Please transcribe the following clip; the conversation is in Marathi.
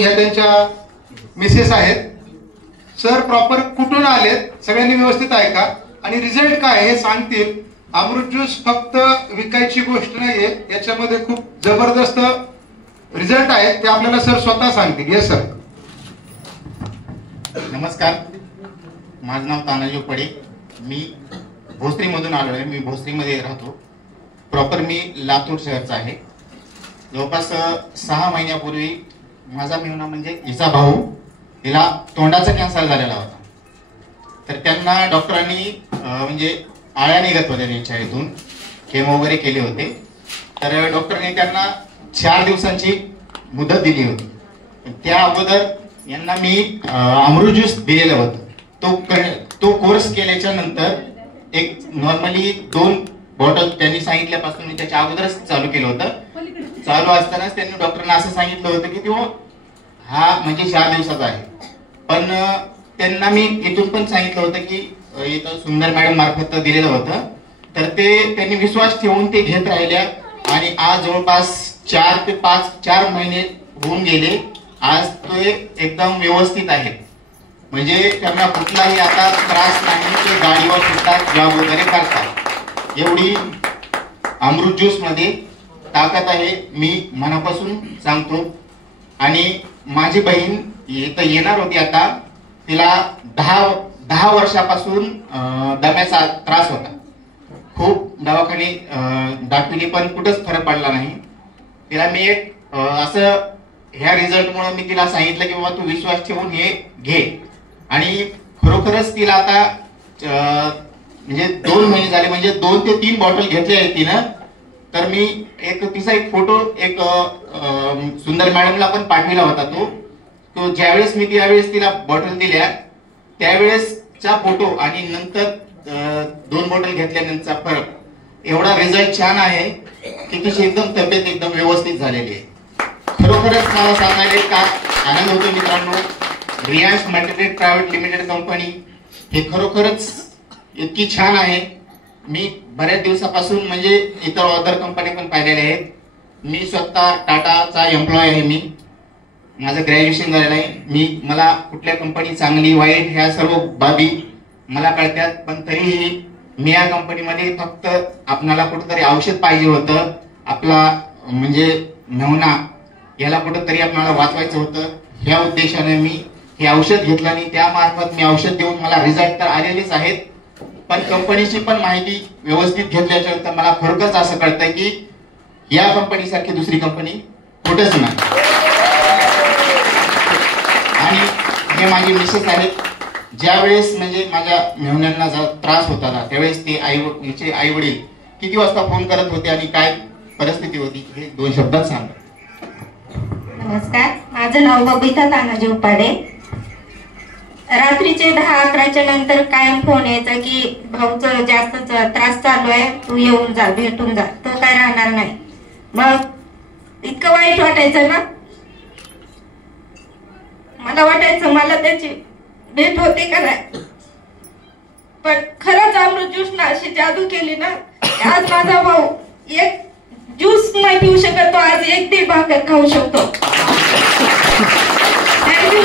ह्या त्यांच्या मिसेस आहेत. सर प्रॉपर कुठून आलेत सगळ्यांनी व्यवस्थित ऐका आणि रिझल्ट काय हे सांगतील. अमृत ज्यूस फक्त विकायची गोष्ट नाहीये, याच्यामध्ये खूप जबरदस्त रिझल्ट आहेत, ते आपल्याला सर स्वतः सांगतील. Yes sir. नमस्कार, माझं नाव तानाजी पडे. मी भोसरीमधून आलो आहे. मी भोसरीमध्ये राहतो. प्रॉपर मी लातूर शहरचा आहे. जवळपास 6 महिन्यापूर्वी माझा मेहुणा म्हणजे हिचा भाऊ, हिला तोंडाचा कॅन्सर झालेला होता. तर त्यांना डॉक्टरांनी म्हणजे आळ्या निघत होत्या त्यांच्या इथून, केमो वगैरे केले होते. तर डॉक्टरने त्यांना 4 दिवसांची मुदत दिली होती. त्या अगोदर यांना मी अमृत ज्यूस दिलेलं होतं. तो कोर्स केल्याच्या नंतर एक नॉर्मली 2 बॉटल त्यांनी सांगितल्यापासून मी त्याच्या अगोदरच चालू केलं होतं. चालू असतानाच त्यांनी डॉक्टरना असं सांगितलं होतं की तो हा म्हणजे 4 दिवसाचा आहे. पण त्यांना मी इथून पण सांगितलं होतं की इथं सुंदर मॅडम मार्फत दिलेलं होतं. तर ते त्यांनी विश्वास ठेवून ते घेत राहिल्या आणि आज जवळपास 4 ते 4 महिने होऊन गेले. आज ते एकदम व्यवस्थित आहे. म्हणजे त्यांना कुठलाही आता त्रास नाही. ते गाडीवर फिरतात, जॉब वगैरे करतात. एवढी अमृत ज्यूस मध्ये ताकद आहे, मी मनापासून सांगतो. आणि माझी बहीण इथं येणार होती. आता तिला 10 वर्षापासून दम्याचा त्रास होता. खूप दवाखाने दाखविले पण कुठंच फरक पडला नाही. तिला मी एक असं ह्या रिझल्टमुळे मी तिला सांगितलं की बाबा तू विश्वास ठेवून हे घे. आणि खरोखरच तिला आता म्हणजे 2 महिने झाले, म्हणजे 2 ते 3 बॉटल घेतल्या आहेत तिनं. तर मी तिचा एक फोटो सुंदर मॅडमला पण पाठविला होता. तो ज्यावेळेस मी त्यावेळेस तिला बॉटल दिल्या त्यावेळेसचा फोटो आणि नंतर 2 बॉटल घेतल्यानंतरचा फरक एवढा रिझल्ट छान आहे की तिची एकदम तब्येत एकदम व्यवस्थित झालेली आहे. खरोखरच मला सांगायला का आनंद होतो मित्रांनो. Reliance multitrade private limited company हे खरोखरच इतकी छान आहे. मी बऱ्याच दिवसापासून म्हणजे इतर अदर कंपन्या पण पाहिलेल्या आहेत. मी स्वतः टाटाचा एम्प्लॉय आहे. माझं ग्रॅज्युएशन झालेलं आहे. मला कुठल्या कंपनी चांगली वाईट ह्या सर्व बाबी मला कळतात. पण तरीही मी या कंपनीमध्ये फक्त आपणाला कुठेतरी औषध पाहिजे होतं. आपला म्हणजे मेहुणा याला कुठेतरी आपल्याला वाचवायचं होतं. ह्या उद्देशाने मी हे औषध घेतलं आणि त्यामार्फत मी औषध देऊन मला रिझल्ट तर आलेलेच आहेत. पण कंपनीची पण माहिती व्यवस्थित घेतल्याच्या नंतर मला खरोखरच असं कळतंय की या कंपनीसारखी दुसरी कंपनी कुठेच नाही. आणि हे माझे मिसेस आहेत. ज्यावेळेस म्हणजे माझ्या मेहुण्यांना त्रास होता त्यावेळेस ते आई वडील किती वाजता फोन करत होते आणि काय परिस्थिती होती हे 2 शब्दात सांगा. नमस्कार, माझं नाव बबिता तानाजी उपाडे. रात्रीचे 10-11च्या नंतर कायम फोन यायचा की भाऊचं जास्त त्रास चालू आहे, तू येऊन जा, भेटून जा. तो काय राहणार नाही. मग इतकं वाईट वाटायचं ना. मला वाटायचं मला त्याची भेट होते का नाही. पण खरंच अमृत ज्यूसनं अशी जादू केली ना. आज माझा भाऊ एक ज्यूस नाही पिऊ शकत, तो आज 1-1.5 भाकर खाऊ शकतो. थँक्यू.